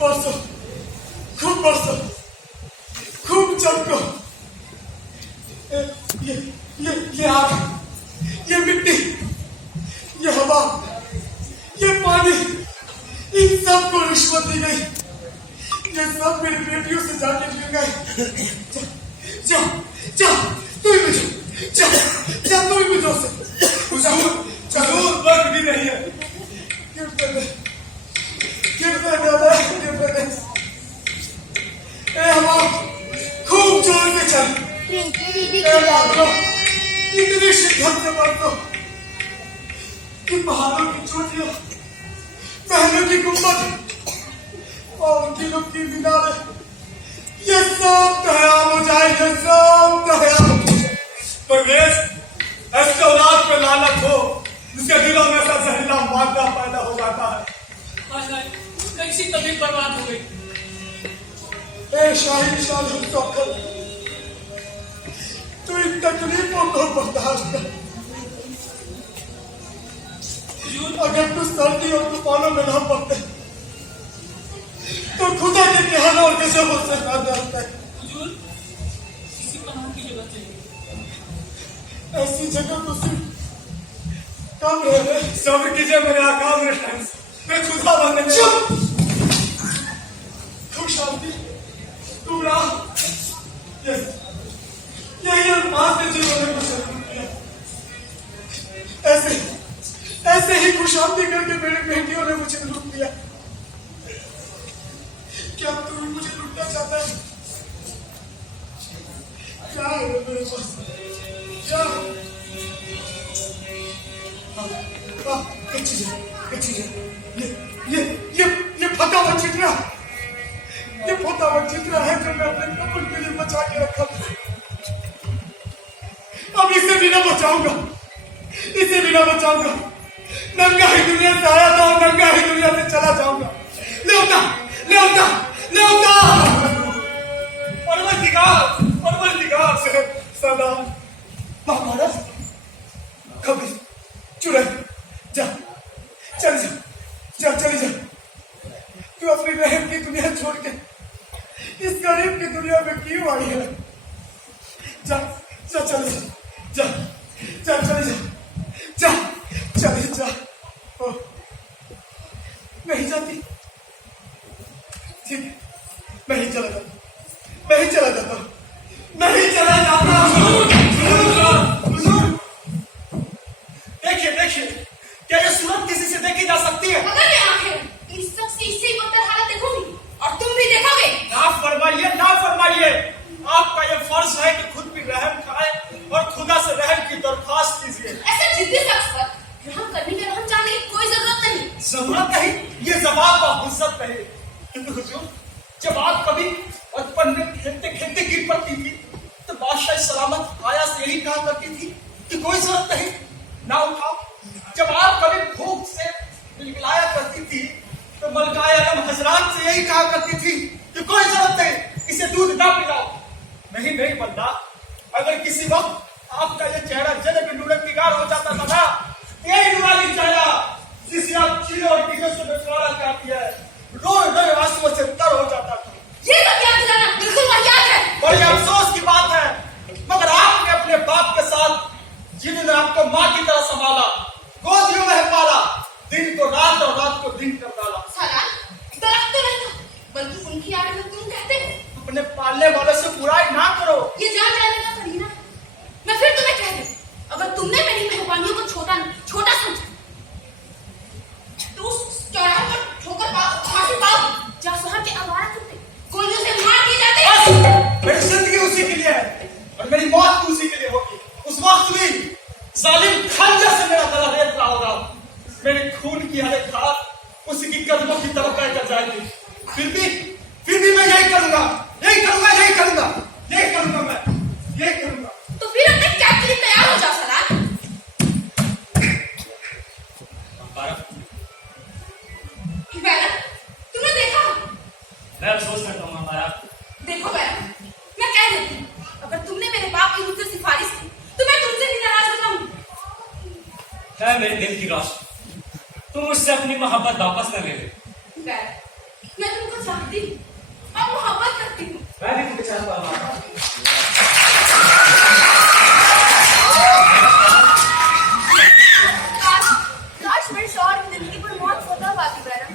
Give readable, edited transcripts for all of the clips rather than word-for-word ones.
बरसो, खूब बरसो, खूब चमको। ये आग, ये मिट्टी, ये हवा, ये पानी, इन सबको रिश्वत दी गई। ये सब मेरी बेटियों से जाके मिल गए। जा, जा, तू ही मुझे, जा, जा, तू ही मुझे से। जरूर वर्ग भी नहीं है। हवा खूब जोर से चल। इतनी शिद्दत से बरसो कि पहाड़ों की चोटियां, महलों की गुंबद और किलों की मीनारें, ये सब तहयाम हो जाए, ये सब तहयाम हो जाए। परवेश, ऐसे औलाद पे लानत हो जिसके दिलों में ऐसा जहरीला मादा पैदा हो जाता है। कैसी तबीयत बर्बाद हो गई। ए शाही शाही सौखल, तू इन तकलीफों को बर्दाश्त कर। अगर तू सर्दी और तूफानों में ना पड़ते तो खुदा के प्यारों और गजबों से ना डरता है। किसी पनाह की जगह चाहिए। ऐसी जगह तो सिर्फ कम रहे। सब्र कीजिए मेरे आका, मैं खुदा बनने में। चुप, खूब शांति, तू रहा। यही अल्फाज थे जिन्होंने मुझे रोक दिया। ऐसे ही खुशामदी करके मेरी बेटियों ने मुझे लूट दिया। क्या तू भी मुझे लूटना चाहता है? क्या है मेरे पास? क्या एक चीज है। ये फटा हुआ चित्रा, ये फटा हुआ चित्रा है जो मैं अपने कपल के लिए बचा के रखा था। अब इसे भी ना बचाऊंगा, इसे भी ना बचाऊंगा। नंगा ही दुनिया से आया था और नंगा ही दुनिया से चला जाऊंगा। ले उठा, ले उठा, ले उठा। परवरदिगार से सलाम। महाराज कभी चुड़ैल, जा, चल जा, जा, चली जा। तू अपनी रहम की दुनिया छोड़ के इस गरीब की दुनिया में क्यों आई है? जा, जा, चली जा, जा, जा, चली जा, जा, चली जा। नहीं जाती, ठीक है, मैं ही चला जाता, मैं ही चला जाता, मैं ही चला जाता। देखिए देखिए, क्या ये सूरत किसी से देखी जा सकती है? अगर मैं आंखें इस शख्स की इससे बदतर हालत देखूंगी और तुम भी देखोगे। ना फरमाइए, ना फरमाइए। आपका ये फर्ज है कि खुद भी रहम खाए और खुदा से रहम की दरख्वास्त कीजिए। ऐसे जिद्दी शख्स पर रहम करने के रहम चाहने की कोई जरूरत नहीं। जरूरत नहीं, ये जवाब का हुज्जत नहीं। किंतु हुजूर, जब आप कभी बचपन में खेलते खेलते गिर पड़ती थी तो बादशाह सलामत आया से यही कहा करती थी कि कोई जरूरत नहीं, ना उठाओ। जब आप कभी भूख से बिलबिलाया करती थी तो मलकाए आलम हजरात से यही कहा करती थी कि कोई जरूरत नहीं, इसे दूध ना पिलाओ। नहीं नहीं बंदा, अगर किसी वक्त आपका ये चेहरा जन्म नूरत निगार हो जाता था ना, यही नूरानी चेहरा जिसे आप चीरे और टीके से बचवाना चाहती है, रोज रोज आंसुओं से तर हो जाता था। ये सब याद दिलाना बिल्कुल वाहियात है। बड़ी अफसोस की बात है, मगर आपने अपने बाप के साथ जिन्होंने आपको माँ की तरह संभाला, गोदियों में पाला, दिन को रात और रात को दिन कर डाला। साला दरख्त तो नहीं था, बल्कि उनकी आड़ में तुम कहते हो। अपने पालने वालों से बुराई ना करो। ये जान जाने का करीना है। मैं फिर तुम्हें कह दूं, अगर तुमने मेरी मेहरबानियों को छोटा समझा तो चौराहे पर ठोकर पाओ, फांसी पाओ। जासूहा के आवारा कुत्ते गोलियों से मार दिए जाते हैं। मेरी जिंदगी उसी के लिए है और मेरी मौत भी उसी के लिए होगी। उस वक्त भी जालिम खंजर से मेरा गला रेत रहा होगा। मेरे खून की हर एक धार उसी की कदमों की तरफ बहकर जाएगी। फिर भी मैं यही करूंगा, यही करूंगा, यही करूंगा, यही करूंगा, मैं यही करूंगा। तो फिर अपने कैब के लिए तैयार हो जा साला। बैरन, तुमने देखा? मैं अफसोस करता हूँ हमारा। देखो बैरन, मैं कह देती हूँ, अगर तुमने मेरे बाप की मुझसे सिफारिश की तो मैं तुमसे भी नाराज हो जाऊंगी। है मेरे दिल की रोशनी, तुम मुझसे अपनी मोहब्बत वापस न ले ले। बैरन, मैं तुमको चाहती हूँ और मोहब्बत करती हूँ। मैं भी तुझे चाहता हूँ। काश मेरे शौहर की जिंदगी पर मौत होता पाती बैरम।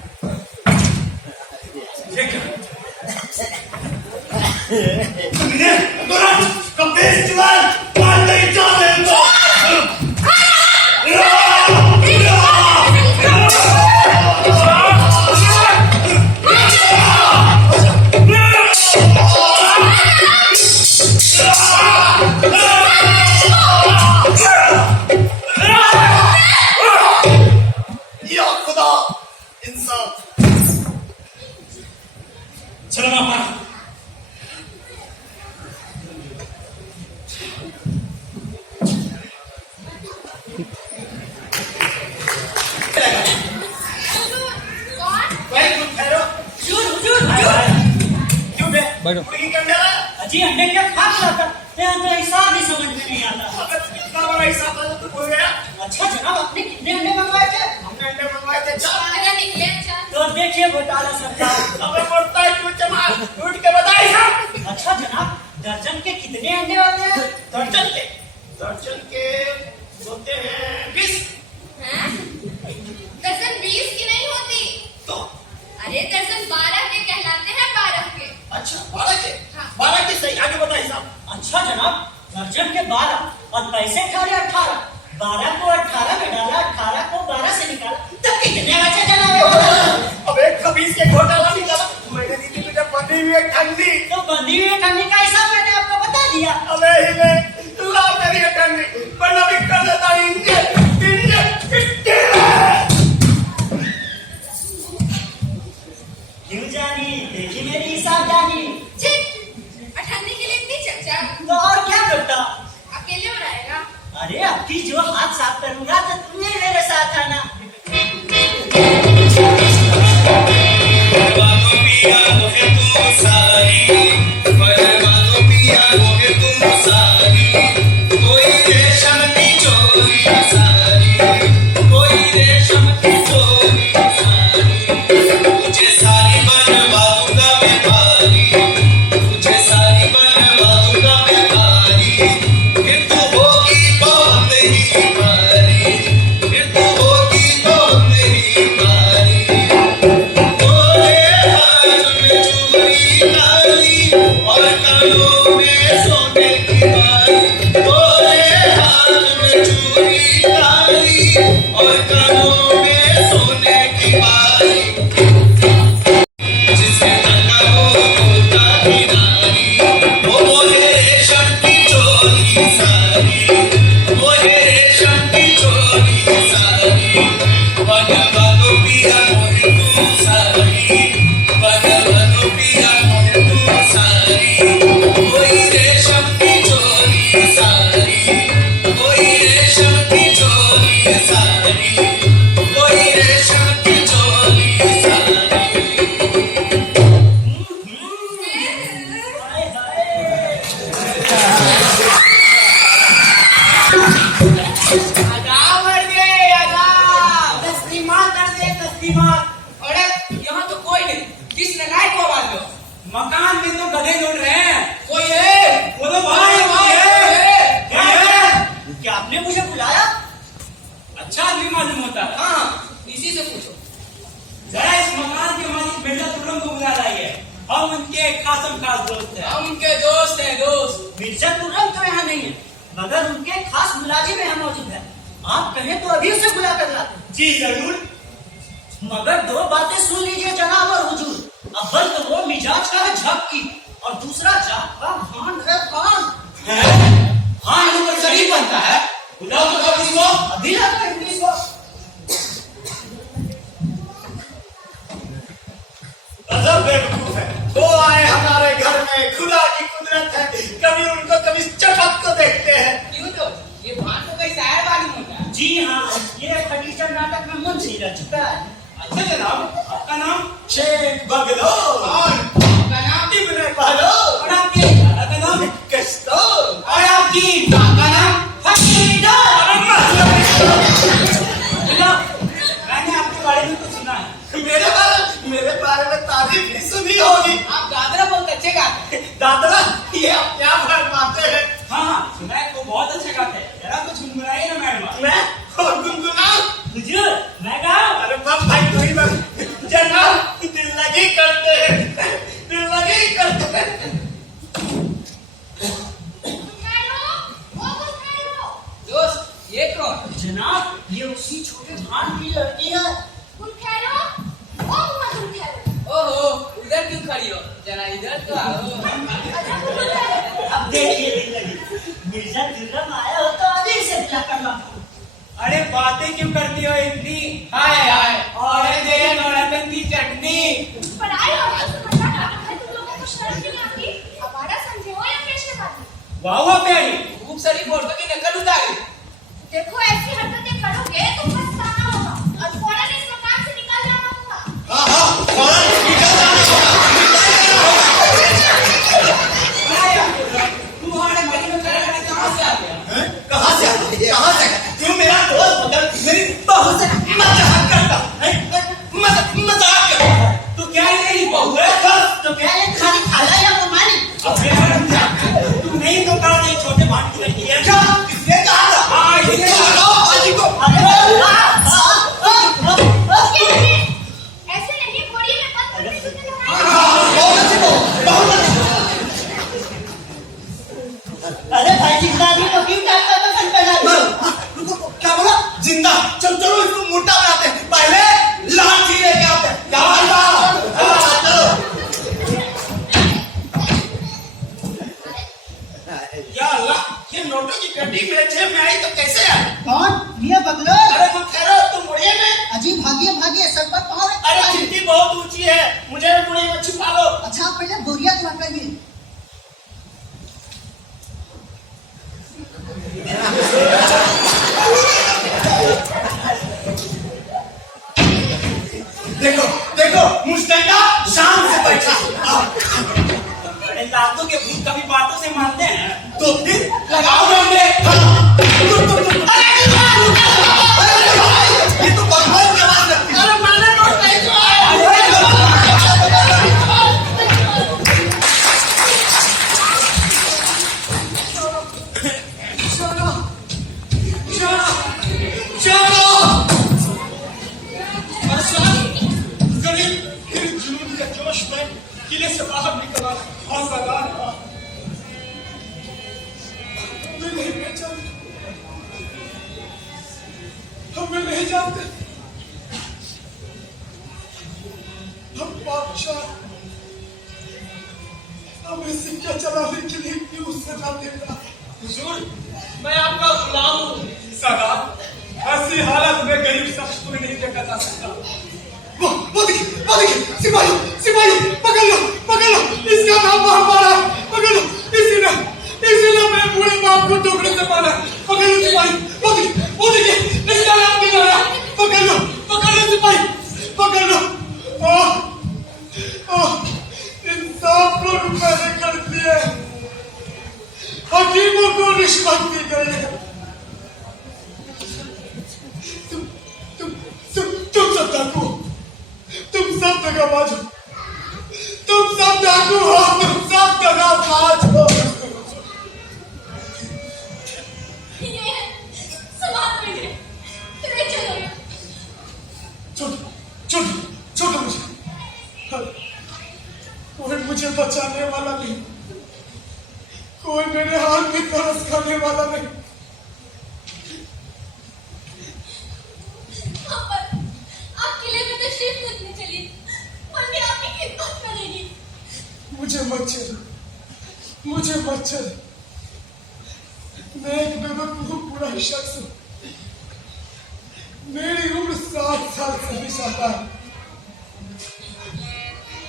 कपीस जवान मार नहीं चाहते तो या खुदा इंसाफ। चलो माँ पारा कौन? भाई तुम ठहरो। क्यों बे? मुर्गी के अंडे लाया? जी अंडे क्या खा जाता यहाँ तो हिसाब ही समझ में नहीं आता। अबे कितना बड़ा हिसाब था तू भूल गया? अच्छा जनाब आपने कितने अंडे मंगवाए थे? हमने अंडे मंगवाए थे 4। बारह निकले चार। तो देखिए घोटाला सरकार। अबे बोलता है क्यों जमाल? उठ के बता हिसाब। अच्छा जनाब दर्जन के कितने अंडे होते हैं? दर्जन के होते हैं 20। हैं? दर्जन 20 की नहीं होती। तो अरे दर्जन 12 के कहलाते हैं, 12 के। अच्छा 12 के। हाँ। 12 के सही, आगे बता हिसाब। अच्छा जनाब दर्जन के 12 और पैसे खाले 18। 12 को 18 में डाला, 18 को 12 से निकाला, तब कितने बचे जनाब? अबे खबीज के घोटाला निकाला। मैंने दी थी तुझे बंधी हुई एक ठंडी। तो बंदी हुई ठंडी का हिसाब मैंने आपको बता दिया। अबे हिले ला मेरी ये ठंडी, वरना भी कर देता इंजन किट्टे। क्यों जानी देखी मेरी हिसाब जानी। छी, अठन्नी के लिए इतनी चर्चा। तो और क्या करता? अकेले बनाएगा। अरे आपकी जो हाथ साफ करूंगा तो तुम्हें मेरे साथ आना। और कानों में सोने की बाली, जिसके टंगा हो होता ही नारी, वो मोहे रेशम की चोली सारी, मोहे रेशम की चोली सारी, बनवालो पिया मोहे तू सारी, बनवालो पिया मोहे तू सारी, कोई रेशम की चोली सारी, कोई रेशम की चोली सारी, कोई रेशम की चोली सारी। हाय हाय। आजाम मर्दे, आजाम। तस्लीमात कर दे तस्लीमात। अरे यहाँ तो कोई नहीं, किस लगाए को आवाज दो। मकान में तो गधे लौट रहे हैं। कोई है? बोलो भाई, भाई है। क्या है? क्या आपने मुझे बुलाया? अच्छा आदमी मालूम होता है। हाँ, इसी से पूछो। जरा इस मकान के मालिक मिर्जा तुरंत को बुला लाइए। हम उनके खासम खास दोस्त हैं। हम उनके दोस्त हैं, दोस्त। मिर्जा तुर्रम तो यहाँ नहीं है, मगर उनके खास मुलाजिम यहाँ मौजूद है। आप कहें तो अभी उसे बुला कर लाते। जी जरूर। मगर दो बातें सुन लीजिए जनाब और हुजूर। अव्वल तो वो मिजाज का है झपकी, और दूसरा जात का भान है भान। हाँ, ये तो शरीफ बनता है। बुलाओ तो कब इसको? अभी लाते हैं इसको। गजब बेवकूफ है। वो आए हमारे घर में, खुदा की कुदरत है, कभी उनको कभी चटक को देखते हैं। क्यों तो? ये भान तो कोई शायर वाली होता है। जी हाँ, ये फटीचर नाटक में मुंशी रह चुका है। अच्छा जनाब, आपका नाम? शेख बगलो और आपका नाम? इब्ने बहलो और आपके दादा का नाम? कस्तो और आपकी माँ का नाम? मैंने आपके बारे में कुछ सुना है। मेरे बारे में तारीफ भी सुनी होगी। आप दादरा बहुत अच्छे गाते हैं। दादरा ये आप क्या फरमाते हैं? हाँ सुना है वो बहुत अच्छा गाते हैं। जरा कुछ गुनगुनाइए ना मैडम। मैं और गुनगुनाऊं? हुजूर मैं गाऊं? अरे बाप भाई तू ही बस जनाब दिल लगी करते हैं, दिल लगी करते हैं। दोस्त ये कौन? जनाब ये उसी छोटे भान की लड़की है। ओहो उधर क्यों खड़ी हो? जरा इधर तो आओ। अब देखिए दिल लगी मिर्जा दुर्गम आया हो तो अभी से बुला कर ला। अरे बातें क्यों करती हो इतनी? हाय हाय और दे नौरतन की चटनी। वाह वाह प्यारी खूब सारी फोटो की नकल उतारी। देखो ऐसी हरकतें करोगे तो पछताना होगा और फौरन इस मकान से निकल जाना होगा। हाँ हाँ फौरन निकल जाना होगा। तू हमारे गली में खड़ा है, कहाँ से आ गया? कहाँ से कहाँ से तू मेरा दोस्त मगर मेरी बहू से मजाक करता है, मजाक करता। तू क्या ही नहीं बहू है? तो क्या ये खाली खाला या कमानी? तू नहीं तो कहा नहीं छोटे भान की लड़की है। क्या किसने कहा था? हाँ इसने चलो बाजी को। ऐसे नहीं बोरिए में बंद करके तुझे बहुत अच्छी बहुत अच्छी। अरे भाई जिंदा आदमी को क्यों डांटता है? फन पहना रुको क्या बोला? जिंदा चल चलो इसको मोटा बनाते हैं, पहले लाठी लेके आते हैं। क्या बात है? चलो या अल्लाह ये नोटों की गड्डी मेरे जेब में आई तो कैसे आई? कौन? मियां बगलो। अरे तुम कह रहे हो तुम मुड़िए में? अजी भागिए भागिए सर पर पाँव रख। अरे चिट्ठी बहुत ऊंची है, मुझे भी मुड़िए में छुपा लो। अच्छा आप पहले बोरिया तो हटाइए। देखो देखो मुस्तैदा शान से बैठा। अरे लातों के भूत कभी बातों से मानते हैं? तो फिर लगाओ डंडे। ये तो भगवान की आवाज लगती है। अरे मैंने नोट नहीं चलो चलो चलो। गरीब जुनून के जोश में किले से बाहर निकला हौसला नहीं पहचानते, हमें नहीं जानते। हम बादशाह हमें सिक्का चलाने के लिए क्यों सजा देगा? हुजूर मैं आपका गुलाम हूँ। सदा ऐसी हालत में गरीब शख्स को नहीं देखा जा सकता। वो देखिए सिपाही सिपाही पकड़ लो इसका नाम हमारा पकड़ लो। इसी ने मेरे पूरे बाप को टुकड़े से मारा। पकड़ लो सिपाही। वो देखिए इसका नाम भी मारा। पकड़ लो सिपाही पकड़ लो। इंसाफ को रुपए ने कर दिए, हकीमों को रिश्वत दी गई है। तुम सब डाकू, तुम सब दगाबाज हो, तुम सब डाकू हो, तुम सब दगाबाज हो। छोड़ो मुझे, कोई मुझे बचाने वाला नहीं, कोई मेरे हाल की तरस खाने वाला नहीं। आप किले में तशरीफ रखने चलिए, मम्मी आपकी खिदमत करेगी। मुझे मत चल। मैं एक बेवकूफ बुरा शख्स हूँ। मेरी उम्र 7 साल से भी ज्यादा है।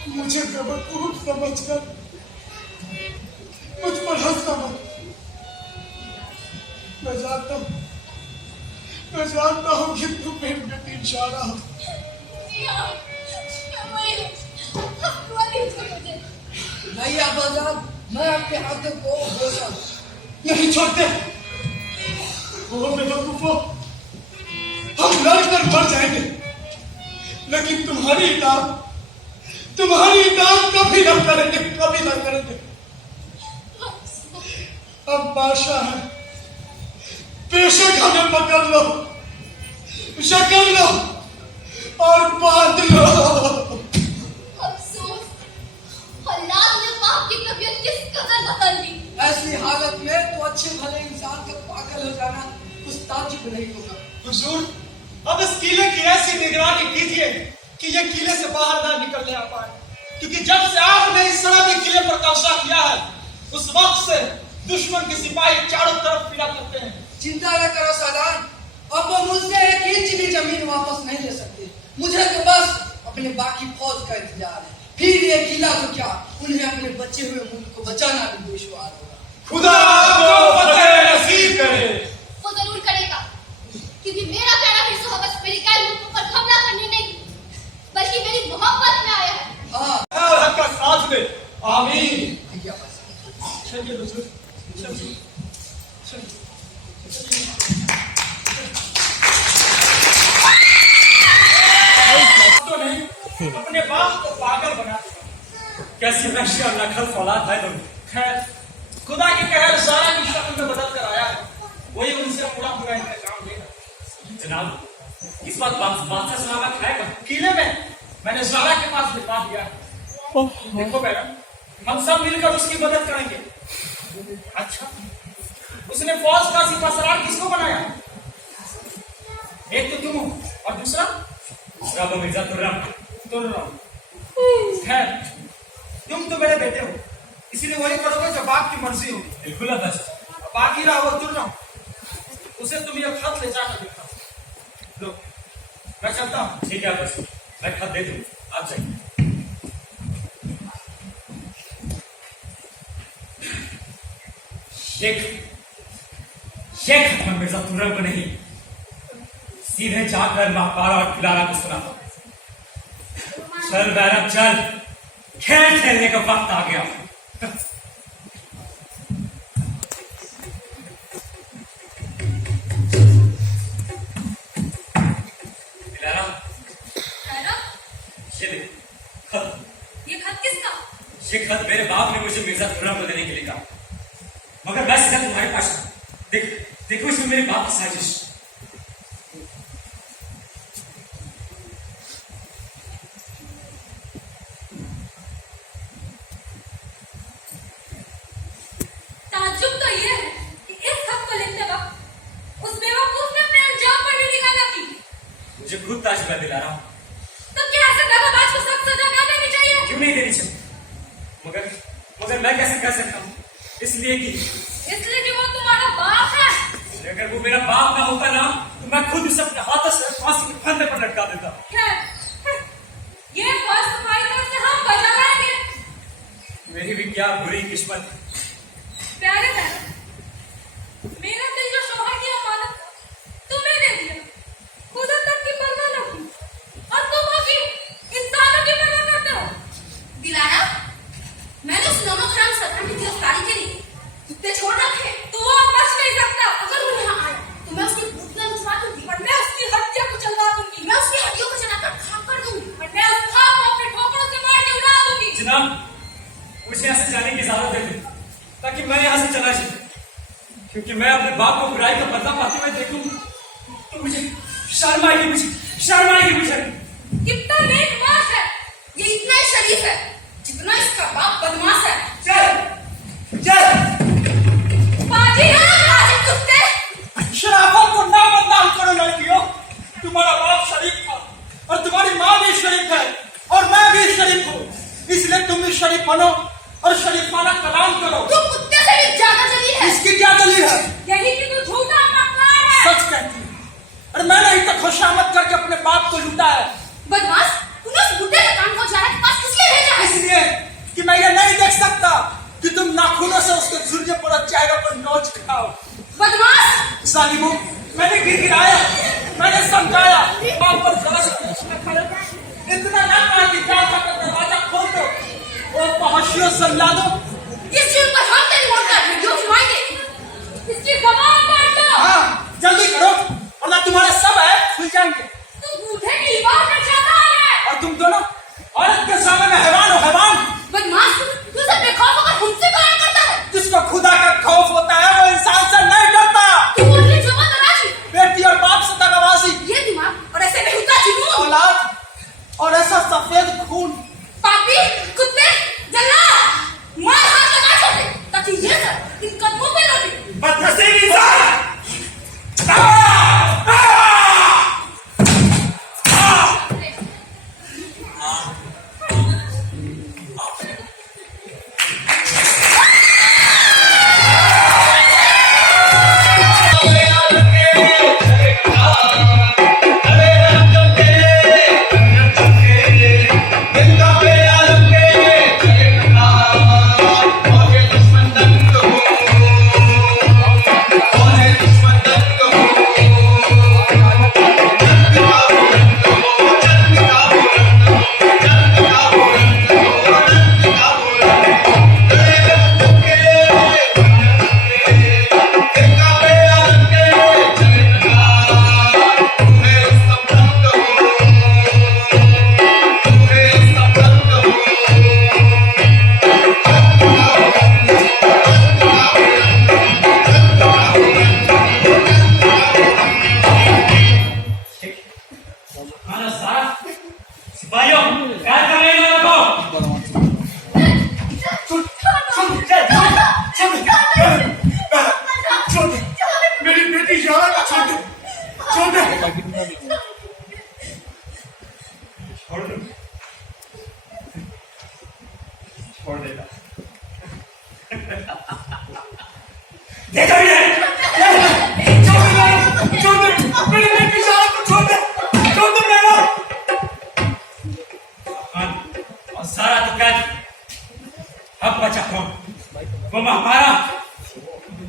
मुझे बेवकूफ समझकर मुझ पर हंसना मत। मैं जानता हूँ कि तू मेरी बेटी इशारा हो। भैया बाजार मैं आपके हाथों को बोला नहीं छोड़ते। वो बेवकूफो, हम लड़कर मर जाएंगे, लेकिन तुम्हारी इताअत तुम्हारी इताअत कभी ना करेंगे, कभी ना करेंगे। अब बादशाह है, बेशक हमें पकड़ लो, शक्ल लो और बांध लो। अफसोस, औलाद ने बाप की तबीयत किस कदर बदल दी। ऐसी हालत में तो अच्छे भले इंसान का पागल हो जाना कुछ ताज्जुब नहीं होगा। हुजूर, अब इस किले की ऐसी निगरानी कीजिए कि ये किले से बाहर ना निकलने आ पाए, क्योंकि जब से आपने इस सराबी किले पर कब्जा किया है उस वक्त से दुश्मन के सिपाही चारों तरफ फिरा करते हैं। चिंता न करो सालान, अब वो मुझसे 1 इंच भी जमीन वापस नहीं ले सकते। मुझे तो बस अपने बाकी फौज का इंतजार है। फिर ये किला तो क्या, उन्हें अपने बचे हुए मुल्क को बचाना भी दुश्वार होगा। खुदा आपको फतेह नसीब करे। वो जरूर करेगा, क्योंकि मेरा प्यारा फिर सोहबत मेरी गैर मुल्कों पर हमला करने नहीं बल्कि मेरी मोहब्बत में आया है। हाँ, और हक का साथ दे। आमीन। चलिए हुजूर, चलिए। तो नहीं, अपने बाप को पागल बना दिया। कैसी वहशी और नखल औलाद है तुम। खैर, खुदा की कहर सारा की शक्ल में बदल कर आया है, वही उनसे पूरा इंतजाम लेगा। जनाब, इस बात बादशाह सलामत है कहाँ? किले में मैंने ज़ारा के पास भिजवा दिया है। देखो मैडम, हम सब मिलकर उसकी मदद करेंगे। अच्छा, उसने फौज का सिपासरार किसको बनाया? एक तो तुम हो और दूसरा तो मिर्जा तुर्रम। तुर्रम। खैर, तुम तो मेरे बेटे हो, इसीलिए वही करोगे जो बाप की मर्जी होगी। बिल्कुल अब्बास। बाकी रहा वो तुर्रम, उसे तुम ये खत ले जाकर दिखा लो। मैं चलता हूँ। ठीक है अब्बास, मैं खत दे दूँ, आप जाइए। शेख मैं मिर्जा तुर्रम को नहीं, सीधे जाकर महापारा और किलारा को सुना। चल बैरक चल, खेल खेलने का वक्त आ गया। किलारा, ये देख खत। ये खत किसका? ये खत मेरे बाप ने मुझे मिर्जा तुर्रम को देने के लिए कहा, मगर मैं सीधा तुम्हारे पास देखो इसमें मेरे बाप की साजिश। ताज्जुब तो ये है कि इस खत को लिखते वक्त उस बेवकूफ ने अपने अंजाम पर भी निगाह न की। मुझे खुद ताजुब है दिला रहा हूं। तो क्या ऐसे दगाबाज को सख्त सजा न देनी चाहिए? क्यों नहीं देनी चाहिए? मगर मैं कैसे कह सकता हूँ? इसलिए कि वो तुम्हारा बाप है। अगर वो मेरा बाप ना होता ना तो मैं खुद उसे अपने हाथों से फांसी के फंदे पर लटका देता। ये फर्ज तुम्हारी तरफ से हम बजा लाएंगे। मेरी भी क्या बुरी किस्मत। प्यारे बहन, मेरा दिल जो शौहर की अमानत तुम्हें दे दिया, खुदा तक की परवाह न की, और तुम अभी इंसानों की परवाह करते हो। दिलारा, मैंने उस नमक हराम सरकार की गिरफ्तारी के लिए कुत्ते छोड़ रखे, तो वो अब बच नहीं सकता। अगर वो यहाँ आए तो मैं उसकी भूतना भिजवा दूंगी, और मैं उसकी हत्या को चलवा दूंगी। मैं उसकी हड्डियों को जलाकर खाक कर दूंगी, और मैं उस खाक को अपने ठोकरों से मार के उड़ा दूंगी। जनाब, मुझे यहाँ से जाने की इजाजत दे दें ताकि मैं यहाँ से चला जाऊँ, क्योंकि मैं अपने बाप को बुराई का बदला पाते हुए देखूं तो मुझे शर्म आएगी। मुझे कितना नेक मास है। ये इतना ही शरीफ है जितना इसका बाप बदमाश है। चल बाजी बाजी कुत्ते, शराफत को ना बदनाम करो लड़कियों। तुम्हारा बाप शरीफ था और तुम्हारी माँ भी शरीफ है और मैं भी शरीफ हूँ, इसलिए तुम भी शरीफ बनो और शरीफाना कलाम करो। तुम कुत्ते से भी ज्यादा जलील है। इसकी क्या दलील है? यही कि तू झूठा मक्कार है। सच कहती है, और मैंने ही तक खुशामद करके अपने बाप को लूटा है। बदमाश, तूने उस बुड्ढे के कान को ज़ारा के पास किस लिए भेजा है? इसलिए कि मैं ये नहीं देख सकता कि तुम नाखूनों से उसके झुर्रियों पर चेहरे पर नोच खाओ। बदमाश, सालिमो, मैंने गिराया, मैंने समझाया, बाप पर जरा सा उसने खड़े इतना ना मार कि क्या दरवाजा खोल दो और पहुंचियो सल्लादो। इस चीज पर हम तेरी मौत का वीडियो फिल्माएंगे। इसकी जबान काट दो। हाँ, जल्दी करो वरना तुम्हारे सब ऐप खुल जाएंगे। तू बूढ़े की इबादत में जाता है। और तुम दोनों औरत के सामने में हैवान हो हैवान। बदमाश, तू सब बेखौफ होकर हमसे बात करता है। जिसको खुदा का खौफ होता है वो इंसान से नहीं डरता। तू बोलने जो बदतमीजी, बेटी और बाप से दगाबाजी, ये दिमाग और ऐसे बेहुदा जुनून, औलाद और ऐसा सफेद खून। पापी, कुत्ते, जल्लाद, मार हाथ लगा छोड़े ताकि ये सब इन कदमों पे लौटे। बदनसीब इंसान। सिपाहियों, क्या कर रहे हैं लोगों को? छोड़ दे, मेरी बेटी यारा का छोड़ दे, छोड़ दे। छोड़ दो, छोड़ देगा। देखो ये, छोड़ दे, मेरी बेटी यारा को छोड़ दे, छोड़ दे मेरा। और सारा तो क्या? अब बचा कौन? वो हमारा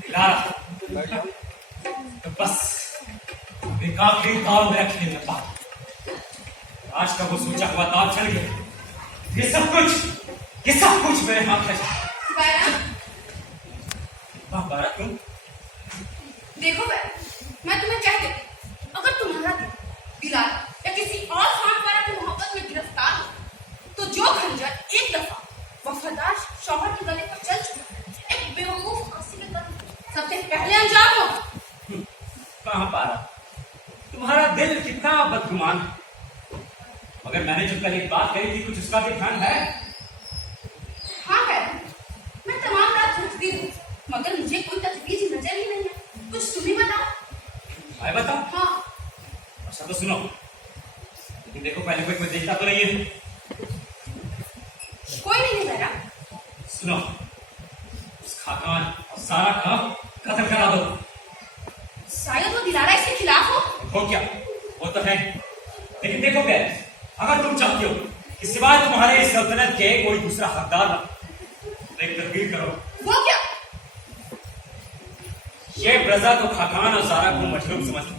लाला। तो बस एक आखिरी दाव मेरा खेलने पा। आज का वो सोचा हुआ दाव चल गया। ये सब कुछ मेरे हाथ में। वाह बारा, तुम देखो बहन, मैं तुम्हें कह देती, अगर तुम्हारा दिल दिलारा या किसी और सांप वाला की मोहब्बत में गिरफ्तार हो, तो जो खंजर एक दफा वफादार शौहर के गले पर चल चुका, एक बेवकूफ फांसी के कदम सबसे पहले अंजाम होगा। कहाँ पारा, तुम्हारा दिल कितना बदगुमान है। मगर मैंने जो कल एक बात कही थी, कुछ उसका भी ध्यान है? हाँ बहन, मैं तमाम रात सोचती हूँ, मगर मुझे कोई तजवीज नजर ही नहीं है। कुछ तुम ही बताओ। मैं बताऊं? हाँ। अच्छा तो सुनो, लेकिन देखो पहले कोई देखता तो नहीं है। कोई नहीं है मेरा। सुनो, उस खाकान और सारा का कत्ल करा दो। शायद वो दिलारा इसके खिलाफ हो क्या? वो तो है, लेकिन देखो क्या, अगर तुम चाहती हो कि सिवाय तुम्हारे इस सल्तनत के कोई दूसरा हकदार ना, एक तदबीर करो। वो क्या? ये प्रजा तो खाकान और सारा को मजलूम समझती,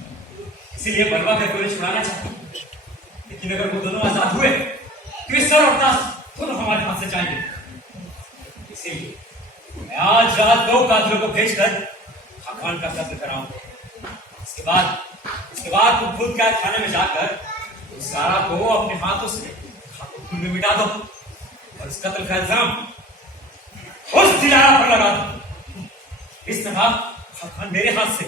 इसीलिए बलवा करके उन्हें छुड़ाना चाहती। लेकिन अगर वो दोनों आजाद हुए तो ये सर और ताज दोनों हमारे हाथ से जाएंगे। इसीलिए मैं आज रात 2 कातिलों को भेजकर खाकान का कत्ल कराऊंगा। इसके बाद तुम खुद कैद खाने में जाकर उस सारा को अपने हाथों से खून में मिटा दो और इस कत्ल का इल्जाम उस दिलारा पर लगा दो। इस तरह खाकान मेरे हाथ से,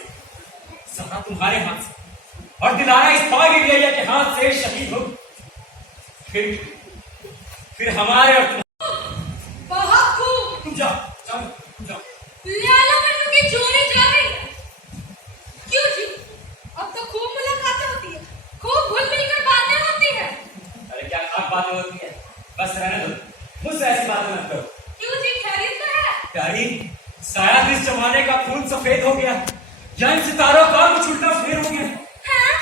सारा तुम्हारे हाथ से, और दिलारा इस पागी गैया के हाथ से शहीद हो। फिर हमारे और बहुत खूब। तुम जाओ जाओ जाओ। लाला बन्नू की चोरी जा रही है। क्यों जी? अब तो खूब मुलाकातें होती है, खूब घुल मिलकर बातें होती है। अरे क्या खास बातें होती है, बस रहने दो, मुझसे ऐसी बातें मत करो। क्यों जी, खैरियत तो है? प्यारी, शायद इस जमाने का खून सफेद हो गया या इन सितारों का कुछ उल्टा फेर हो गया। हैं?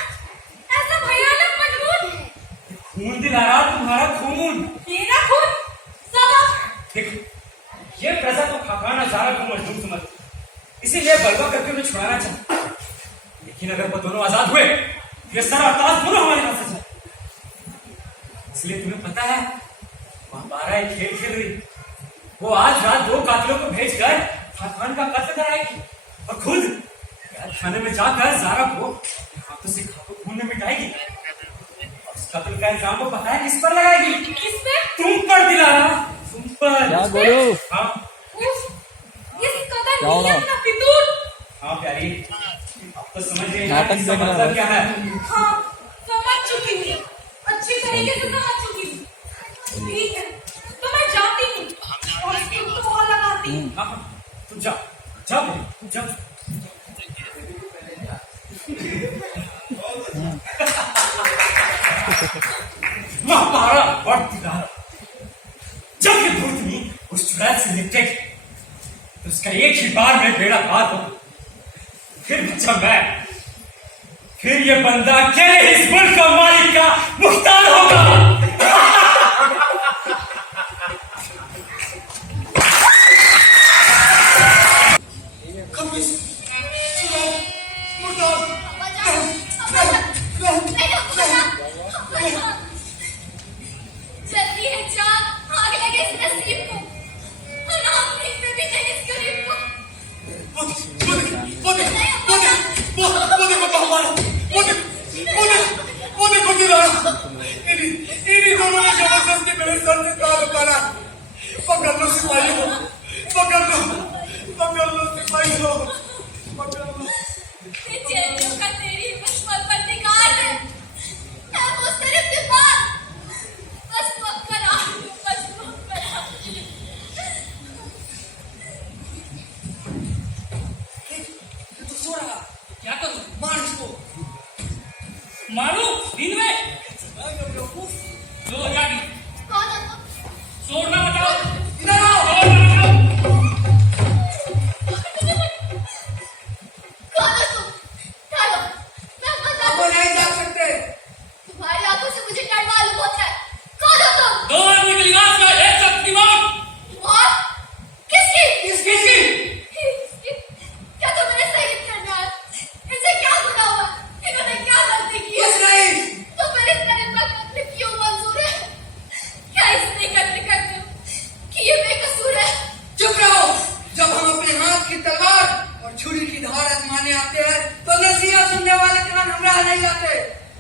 ऐसा भयानक मजबूत है। खून दिलारा, तुम्हारा खून। मेरा खून? सब देखो, ये प्रजा तो खाकान हजारा को मजदूर समझती, इसीलिए बलवा करके उन्हें छुड़ाना चाहता। लेकिन अगर वो दोनों आजाद हुए, ये सारा ताज दोनों हमारे हाथ से जाए। इसलिए तुम्हें पता है, महाबारा एक खेल खेल रही। वो आज रात 2 कातिलों को भेजकर खाकान का कत्ल कराएगी और खुद कैद खाने में जाकर जारा को हाथों से खून में मिटाएगी। और कत्ल का इल्जाम तो पता है किस पर लगाएगी? किस पे? तुम पर दिलारा, तुम पर। क्या बोलो? हाँ उफ, इस कदर क्या हो रहा? नियत ना फितूर। हाँ प्यारी, अब तो समझ गए ना नाटक इसका देख रहा मतलब है। क्या है? हाँ, समझ चुकी हूँ, अच्छी तरीके से समझ चुकी हूँ। ठीक है, तो मैं जाती हूँ और इसको तो और लगाती हूँ। हाँ हाँ, तू जा, जा बेटी, तू जा। महापारा और दिलारा, जब ये भूतनी उस चुड़ैल से निपटेगी, तो उसका एक ही बार में बेड़ा पार होगा। फिर बच्चा मैं, फिर ये बंदा अकेले इस मुल्क का मालिक का मुख्तार होगा। खबीस, चुड़ैल, मुर्दार, जल्दी है जान, आग लगे इस नसीब को, और अपनी पे भी नहीं इस गरीब को। वो देखो हमारा, वो देखो दिलारा, इन्हीं दोनों ने जबरदस्ती मेरे सर से तार उतारा। पकड़ लो सिपाही हो, पकड़ लो सिपाही हो, पकड़ लो। बेचैनियों का तेरी मुश्किल पर निगाह है मुस्तरिब दीवार, बस वक्त करा, बस वक्त करा। तो सो रहा, क्या करूं? मार इसको। मारू दिन में? लो जागी, कौन है तुम? छोड़ना बताओ। इधर आओ। कौन है तुम? चलो, मैं बता वो नहीं जा सकते। तुम्हारी आंखों से मुझे डर मालूम होता है। कौन हो तुम? दो आदमी की लिबास में एक शक्तिमान। और किसकी? किसकी? क्या तुम मेरे शहीद करना है? इनसे क्या गुनाह हुआ? इन्होंने क्या गलती की है? कुछ नहीं। तो फिर इस गरीब का कत्ल क्यों मंजूर है? क्या इसने कत्ल करते कि ये बेकसूर है? चुप रहो। जब हम अपने हाथ की तलवार और छुरी की धार आजमाने आते हैं, तो नसीहत सुनने वाले कान हमरा नहीं जाते।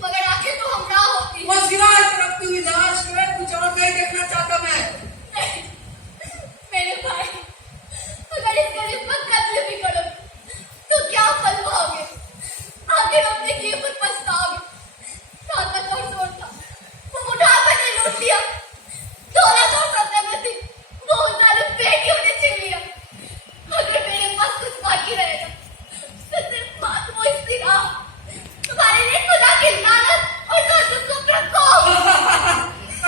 मगर आखिर तो हमरा होती है। वो सिवाय तड़पती हुई लाश के कुछ और नहीं देखना चाहता मैं। नहीं, मेरे भाई, अगर इस गरीब का कत्ल भी करो तो क्या फल पाओगे? आखिर अपने किए पर पछताओगे। ताकत और जोर था, वो बुढ़ापे ने लूट लिया। दौलत और सल्तनत वो उन जालिम बेटियों ने छीन लिया। अगर मेरे पास कुछ बाकी रहेगा तो सिर्फ बात वो इस्तिराम, तुम्हारे लिए खुदा की लानत और जालिम को प्रकोप।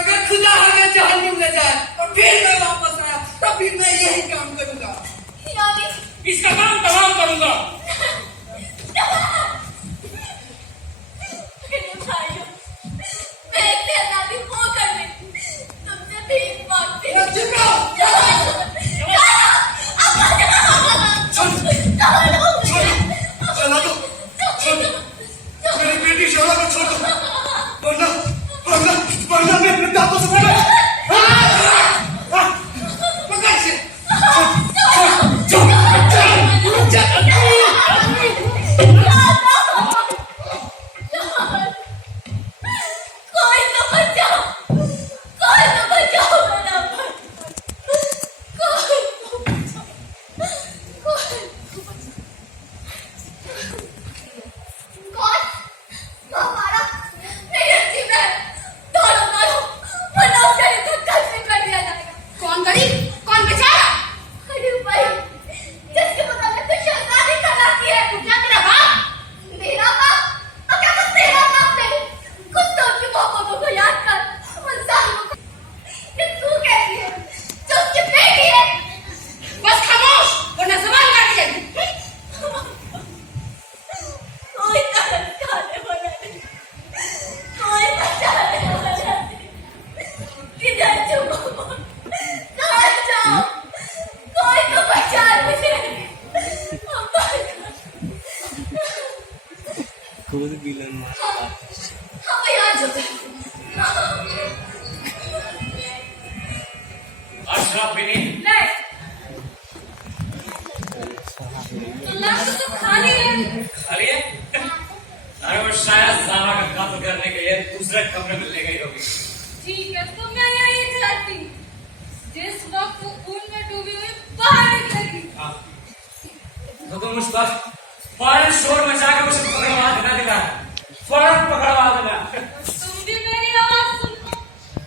अगर खुदा हमें जहन्नुम ले जाए और फिर मैं वापस आया, तब भी मैं यही काम करूंगा। यानी इसका काम तमाम करूंगा। मेरे भाइयों, मैं इतने आजादी होकर भी तुमसे भीख मांगती हूँ। चुप रहो। चला दो, मेरी बेटी शोला को छोड़ दो, वरना मैं अपने दांतों से पकड़ से। कोई तो बचाओ, कोई तो बचाओ मेरा भाई, कोई तो बचाओ, कोई तो बचाओ। कौन? हमारा नहीं अच्छी मैं दोनों वरना उस गरीब को कत्ल कर दिया जाएगा। कौन गरीब? कौन बेचारा? गरीब भाई, जिसके बदले तो शहजादी कहलाती है। क्या तेरा बाप? मेरा बाप? तो क्या तुम तेरा बाप नहीं? कुछ तो उनकी मोहब्बतों को याद कर, उन जालिमों को। ये तू कैसी है जो उसकी बेटी है? बस खामोश, वरना जबान काट जाएगी। कोई तरस खाने वाला नहीं, कोई बचाने वाला नहीं। किधर छुपो? कहाँ जाओ? कोई तो बचा मुझे। खुद विलन। हम यहाँ झुके। अशरफ भी नहीं। नहीं, तो लफ्ज़ तो खाली है। खाली है? अरे वो शायद जाना का कत्ल करने के लिए दूसरे से खबरें मिलने गई होगी। ठीक है, तो मैं यही चाहती जिस वक्त वो खून में डूबी हुई बाहर निकलेगी। हाँ। तो तुम उस वक्त फौरन शोर मचा के उसे पकड़वा देना दिला, फौरन पकड़वा देना। तुम भी मेरी आवाज सुनो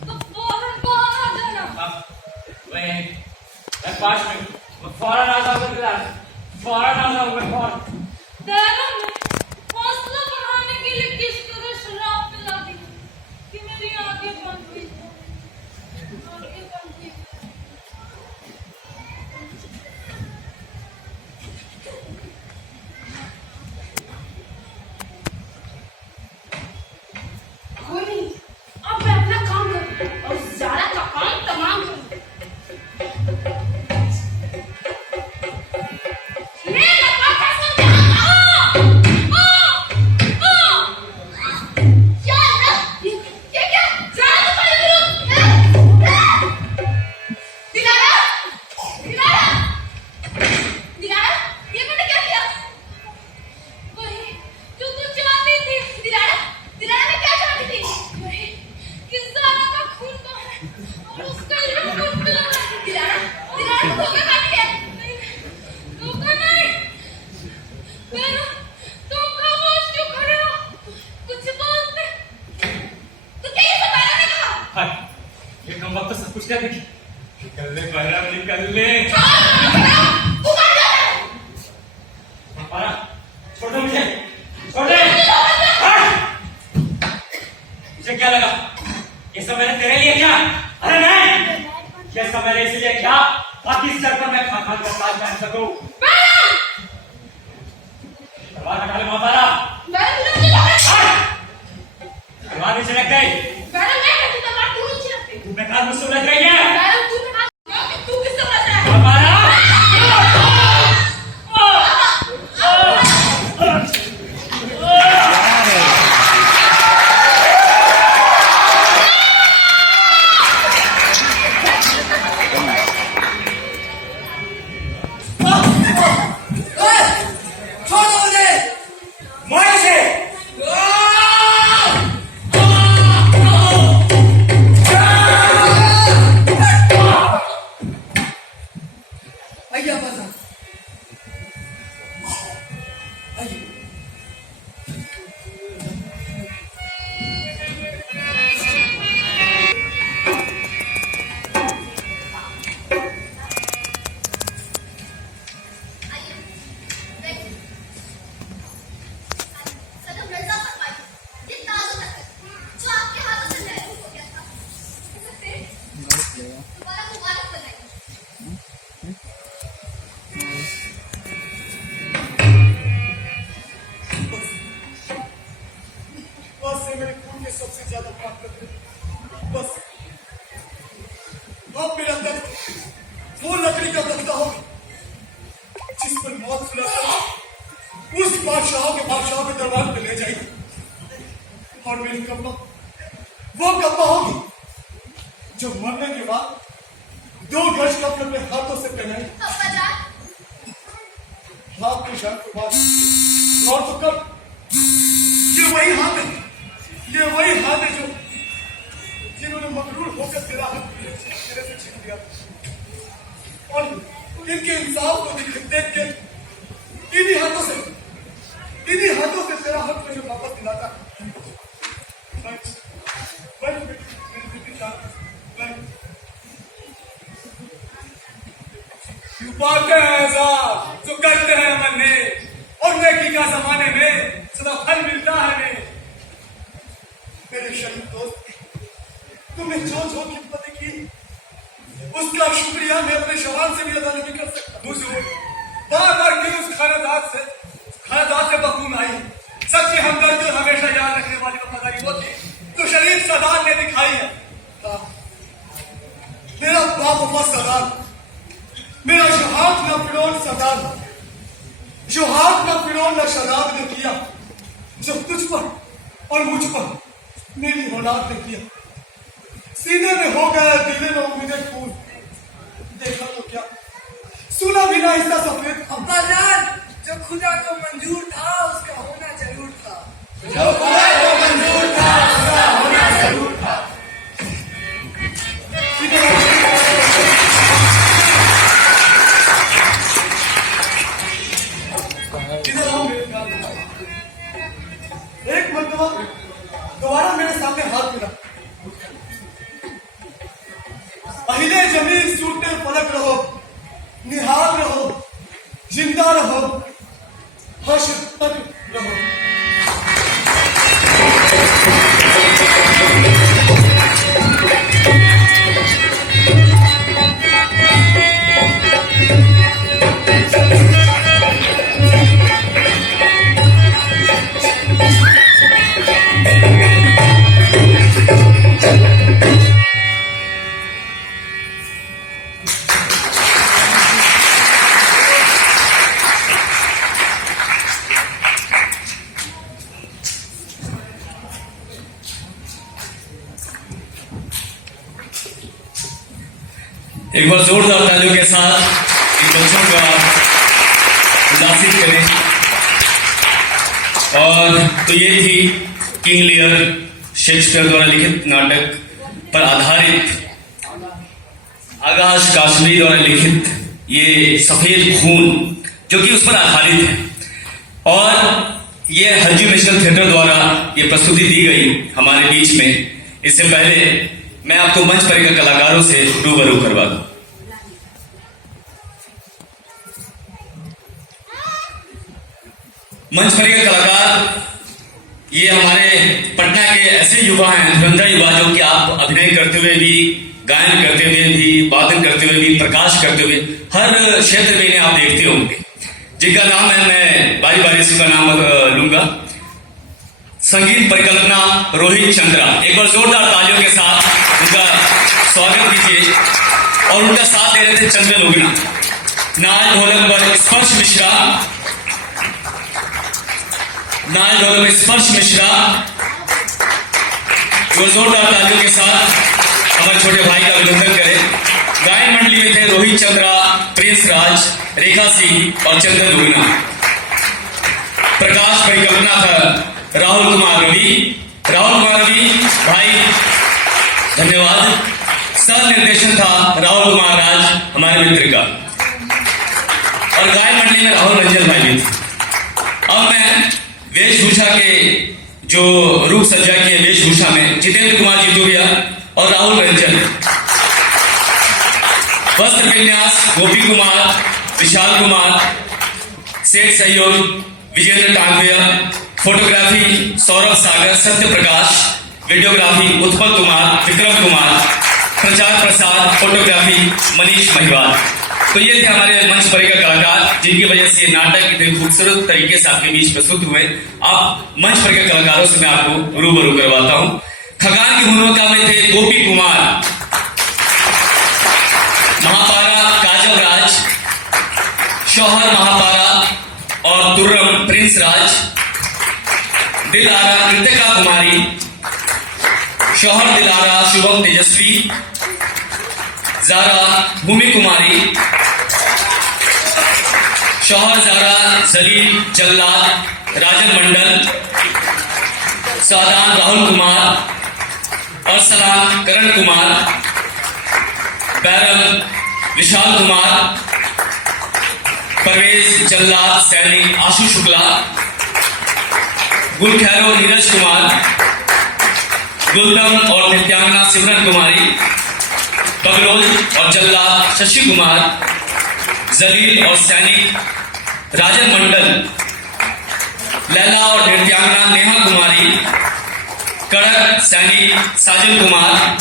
तो फौरन बाहर आ जाना। मैं 5 मिनट फौरन आ जाऊंगा दिला, फौरन आ जाऊंगा फौरन। दैनों ने हौसला बढ़ाने के लिए किस तरह शराब पिला दी कि मेरी आंखें बंद हुई, आंखें बंद हुई। कोई नहीं, अब मैं अपना काम करूँ और ज़ारा का काम तमाम करूँ। मेरा पापा सुनते क्या ये क्या ज़ारा को पकड़ लो। दिलारा दिलारा दिलारा, ये मैंने क्या किया? वही जो तू चाहती थी। दिलारा दिलारा, मैं क्या चाहती थी? वही कि ज़ारा का खून बहे और उसका खून पिला। दिलारा दिलारा, तू धोखा खा रही है। धोखा नहीं। दैनों, तुम खामोश क्यों खड़े हो? कुछ बोलते। तो क्या ये सब मैंने कहा? हाय, ये कम वक्त तो सब कुछ कर देखी। निकल ले बहरा, निकल ले। छोड़ दो मुझे, छोड़ दे। मुझे क्या लगा ये सब मैंने तेरे लिए किया? अरे नहीं, ये सब मैंने इसलिए किया ताकि इस सर पर मैं खा खा कर ताज पहन सकूं। तलवार हटा ले मोहतारा। तलवार नीचे रख गई। तू बेकार मुझसे उलझ रही है। हमारा छोड़ो मुझे, मार इसे। आइए आप आइए। बस ये मेरे खून के सबसे ज्यादा ताकत है। बस अब मेरा दर्द वो लकड़ी का तख्ता होगा जिस पर मौत सुलाकर उस बादशाहों के दरबार पे ले जाएगी, और मेरी कब्बा वो कब्बा होगी जो मरने के बाद 2 गज का अपने हाथों से पहनाएगी। हाथ के शर्त के बाद और तो कब ये वही हाथ है, ये वही हाथ है जो जिन्होंने मकरूर होकर तेरा हाथ तेरे से छीन लिया, और इनके इंसाफ को देख के इन्हीं हाथों से तेरा हक मुझे वापस दिलाता है। पाते हैं एहसास जो करते हैं मरने, और नेकी का जमाने में सदा फल मिलता है हमें। मेरे शहीद दोस्त, तुमने जो खिदमत की उसका शुक्रिया मैं अपने जवान से भी अदा नहीं कर सकता। हुजूर बार बार क्यों उस खानदान से बखून आई। सच्ची हमदर्दी हमेशा याद रखने वाली वफादारी वो थी जो शरीफ सदान ने दिखाई है। मेरा बावफा सदान, मेरा जो हाथ न फिरौन सदान, जो हाथ न फिरौन न शदाब ने किया, जो तुझ पर और मुझ पर मेरी औलाद ने किया। सीने में हो गया दिले में उम्मीदें फूल, देखा तो क्या सुना भी ना इसका सफेद अब्बाजान, जो खुदा को मंजूर था उसका होना जरूर था। जो खुदा को मंजूर था उसका होना जमीन सूटे फलक रहो, निहाल रहो, जिंदा रहो, हश्र तक रहो। एक बार जोरदार तालियों के साथ इन बच्चों का उल्लासित करें। और तो ये थी किंग लियर शेक्सपियर द्वारा लिखित नाटक पर आधारित आकाश काश्मीरी द्वारा लिखित ये सफेद खून, जो कि उस पर आधारित है। और ये हल्जी नेशनल थिएटर द्वारा ये प्रस्तुति दी गई हमारे बीच में। इससे पहले मैं आपको मंच पर के कलाकारों से रूबरू करवा दूं। मंच पर के कलाकार ये हमारे पटना के ऐसे युवा हैं, धुरंधर युवा, जो कि आप अभिनय करते हुए भी, गायन करते हुए भी, वादन करते हुए भी, प्रकाश करते हुए हर क्षेत्र में इन्हें आप देखते होंगे, जिनका नाम है, मैं बारी बारी से उनका नाम लूंगा। संगीत परिकल्पना रोहित चंद्रा, एक बार जोरदार तालियों के साथ उनका स्वागत कीजिए। और उनका साथ दे रहे थे चंदन उगना। नाल ढोलक पर स्पर्श मिश्रा, नाल ढोलक में स्पर्श मिश्रा। वो जोरदार तालियों के साथ हमारे छोटे भाई का अभिनंदन करें। गायन मंडली में थे रोहित चंद्रा, प्रिंस राज, रेखा सिंह और चंदन उगना। प्रकाश परिकल्पना था राहुल कुमार रवि। राहुल कुमार रवि भाई धन्यवाद। सह निर्देशन था राहुल कुमार राज, हमारे मित्र का। और गायन मंडली में राहुल रंजन भाई भी थे। अब मैं वेशभूषा के जो रूप सज्जा की वेशभूषा में जितेंद्र कुमार जीतोविया और राहुल रंजन, वस्त्र विन्यास गोपी कुमार, विशाल कुमार, सेठ सहयोग विजेंद्र टांगविया, फोटोग्राफी सौरभ सागर, सत्य प्रकाश, वीडियोग्राफी उत्पल कुमार, विक्रम कुमार, प्रचार प्रसार फोटोग्राफी मनीष महिवाल। तो ये थे हमारे मंच पर के कलाकार, जिनकी वजह से नाटक इतने खूबसूरत तरीके से आपके बीच प्रस्तुत हुए। आप मंच पर के कलाकारों से मैं आपको रूबरू करवाता हूं। खगान की भूमिका में थे गोपी कुमार, महापारा काजल राज, शौहर महापारा और तुर्रम प्रिंस राज, दिलारा कृतिका कुमारी, शौहर दिलारा शुभम तेजस्वी, जारा भूमि कुमारी, शौहर जारा जलील जल्लाद, राजन मंडल, सादान राहुल कुमार और सलाम करण कुमार, बैरम विशाल कुमार, परवेज जल्लाद सैनिक आशु शुक्ला, गुलखैरो नीरज कुमार, गुलदम और नित्यांगना सिमरन कुमारी, बगलोल और जल्लाद शशि कुमार, जलील और सैनिक राजन मंडल, लैला और नित्यांगना नेहा कुमारी, कड़क सैनिक साजन कुमार,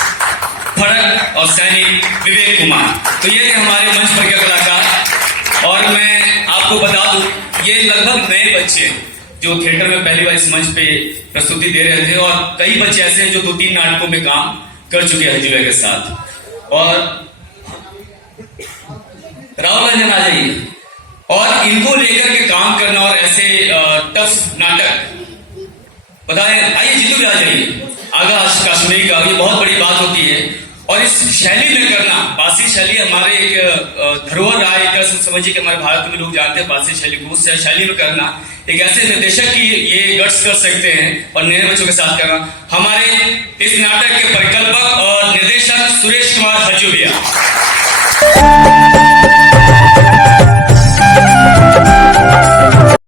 फड़क और सैनिक विवेक कुमार। तो ये थे हमारे मंच पर के कलाकार। और मैं आपको बता दूं, ये लगभग नए बच्चे हैं जो थिएटर में पहली बार इस मंच पे प्रस्तुति दे रहे थे, और कई बच्चे ऐसे हैं जो 2-3 नाटकों में काम कर चुके हैं हजीवा के साथ। और राहुल रंजन आ जाइए। और इनको लेकर के काम करना और ऐसे टफ नाटक बताएं, आइए जीतू भी आ जाइए। आकाश काश्मीरी का ये बहुत बड़ी बात होती है, और इस शैली में करना, पारसी शैली हमारे एक धरोहर रहा है, समझिए कि हमारे भारत में लोग जानते हैं पारसी शैली को। उस शैली में करना एक ऐसे निर्देशक की ये गट्स कर सकते हैं, और नए बच्चों के साथ करना। हमारे इस नाटक के परिकल्पक और निर्देशक सुरेश कुमार हजूबिया।